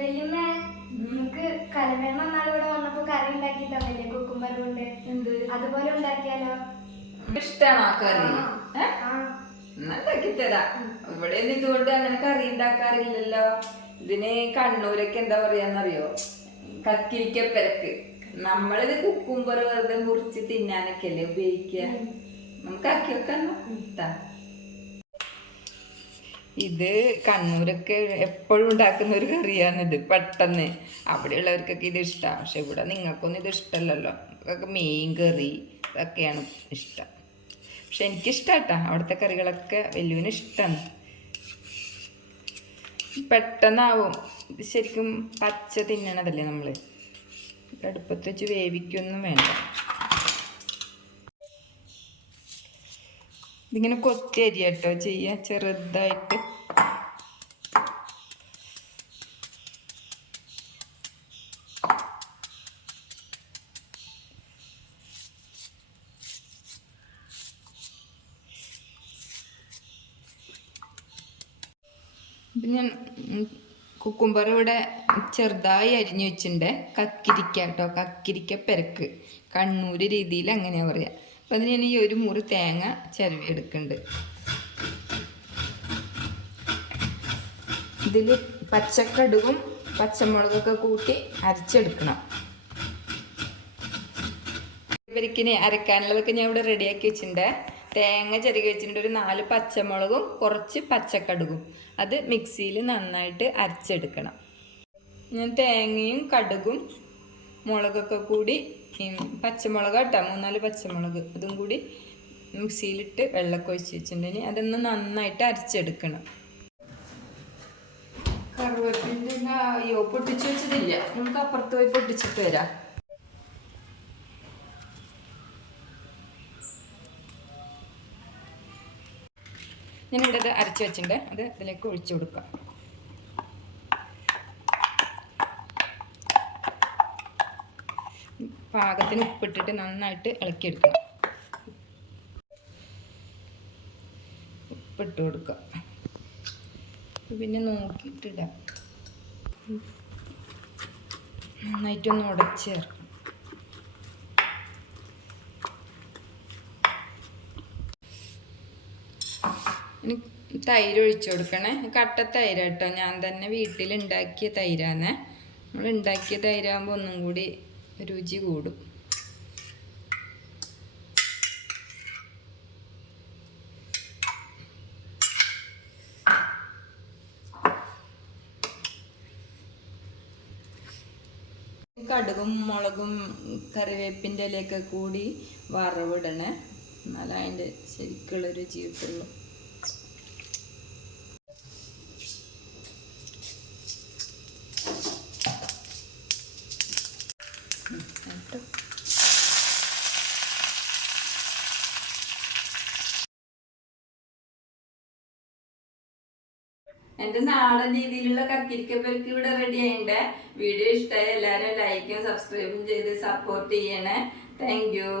വല്യമ്മ നമുക്ക് കലവേമ നാളിവിടെ വന്നപ്പോ കറി ഉണ്ടാക്കി തന്നില്ലേ കുക്കുംബർ കൊണ്ട് എന്ത് അതുപോലെ ഉണ്ടാക്കിയാലോ? ഇഷ്ടാണോ ആ കറി? ഉണ്ടാക്കി തരാം. ഇവിടെ ഇതുകൊണ്ട് അങ്ങനെ കറി ഉണ്ടാക്കാറില്ലല്ലോ. ഇതിന് കണ്ണൂരൊക്കെ എന്താ പറയാന്നറിയോ? കക്കിരിക്കപ്പെരക്ക്. നമ്മളിത് കുക്കുംബർ വെറുതെ മുറിച്ച് തിന്നാനൊക്കെ അല്ലേ ഉപയോഗിക്കുക. നമുക്ക് ആക്കി വെക്കാൻ ഇത് കണ്ണൂരൊക്കെ എപ്പോഴും ഉണ്ടാക്കുന്ന ഒരു കറിയാണിത്. പെട്ടെന്ന് അവിടെയുള്ളവർക്കൊക്കെ ഇത് ഇഷ്ടമാണ്. പക്ഷെ ഇവിടെ നിങ്ങൾക്കൊന്നും ഇത് ഇഷ്ടമല്ലല്ലോ. നിങ്ങൾക്ക് മീൻ കറി ഇതൊക്കെയാണ് ഇഷ്ടം. പക്ഷെ എനിക്കിഷ്ടമാട്ടോ അവിടുത്തെ കറികളൊക്കെ വലിയവന് ഇഷ്ടമാണ്. പെട്ടെന്നാവും. ഇത് ശരിക്കും പച്ച തിന്നണതല്ലേ നമ്മൾ. അടുപ്പത്ത് വെച്ച് വേവിക്കൊന്നും വേണ്ട. ഇതിങ്ങനെ കൊത്തി അരി കേട്ടോ ചെയ്യുക ചെറുതായിട്ട്. ഇപ്പം ഞാൻ കുക്കുംബർ ഇവിടെ ചെറുതായി അരിഞ്ഞു വെച്ചിട്ടുണ്ട്. കക്കിരിക്ക കേട്ടോ, കക്കിരിക്ക പെരക്ക് കണ്ണൂർ രീതിയിൽ അങ്ങനെയാണ് പറയുക. അപ്പം അതിന് ഞാൻ ഈ ഒരു മുറി തേങ്ങ ചിരവി എടുക്കുന്നുണ്ട്. ഇതിൽ പച്ചക്കടുകും പച്ചമുളകൊക്കെ കൂട്ടി അരച്ചെടുക്കണം. ഇവരിക്കിനെ അരക്കാനുള്ളതൊക്കെ ഞാൻ ഇവിടെ റെഡിയാക്കി വെച്ചിട്ടുണ്ട്. തേങ്ങ ചിരകി വെച്ചിട്ടുണ്ട്. ഒരു 4 പച്ചമുളകും കുറച്ച് പച്ചക്കടുകും അത് മിക്സിയിൽ നന്നായിട്ട് അരച്ചെടുക്കണം. ഞാൻ തേങ്ങയും കടുകും മുളകൊക്കെ കൂടി പച്ചമുളക് കേട്ടോ 3-4 പച്ചമുളക് അതും കൂടി മിക്സിയിലിട്ട് വെള്ളമൊക്കെ ഒഴിച്ച് വെച്ചിട്ടുണ്ടെങ്കിൽ അതൊന്ന് നന്നായിട്ട് അരച്ചെടുക്കണം. കറുവേപ്പിൻ്റെ അയ്യോ പൊട്ടിച്ച് വെച്ചതില്ല, നമുക്ക് അപ്പുറത്ത് പോയി പൊട്ടിച്ചിട്ട് വരാം. ഞാനിവിടെ ഇത് അരച്ച് വെച്ചിട്ടുണ്ട്. അത് ഇതിലേക്ക് ഒഴിച്ചു കൊടുക്കാം. പാകത്തിന് ഉപ്പിട്ടിട്ട് നന്നായിട്ട് ഇളക്കിയെടുക്കണം. ഉപ്പിട്ട് കൊടുക്കാം. പിന്നെ നോക്കിയിട്ടിടാം. നന്നായിട്ടൊന്ന് ഉടച്ച് ചേർക്കാം. ഇനി തൈര് ഒഴിച്ചു കൊടുക്കണേ. കട്ട തൈര് കേട്ടോ, ഞാൻ തന്നെ വീട്ടിലുണ്ടാക്കിയ തൈരാണ്. നമ്മൾ ഉണ്ടാക്കിയ തൈരാകുമ്പോൾ ഒന്നും കൂടി രുചി കൂടും. കടുകും മുളകും കറിവേപ്പിൻ്റെ ഇലയൊക്കെ കൂടി വറവിടണേ, എന്നാലും അതിൻ്റെ ശരിക്കുള്ള രുചി കിട്ടുള്ളൂ. എൻ്റെ നാടൻ രീതിയിലുള്ള കക്കിരിക്കപ്പരിക്ക് ഇവിടെ റെഡി ആയിട്ടുണ്ട്. വീഡിയോ ഇഷ്ടമായി എല്ലാവരും ലൈക്കും സബ്സ്ക്രൈബും ചെയ്ത് സപ്പോർട്ട് ചെയ്യണേ. Thank you.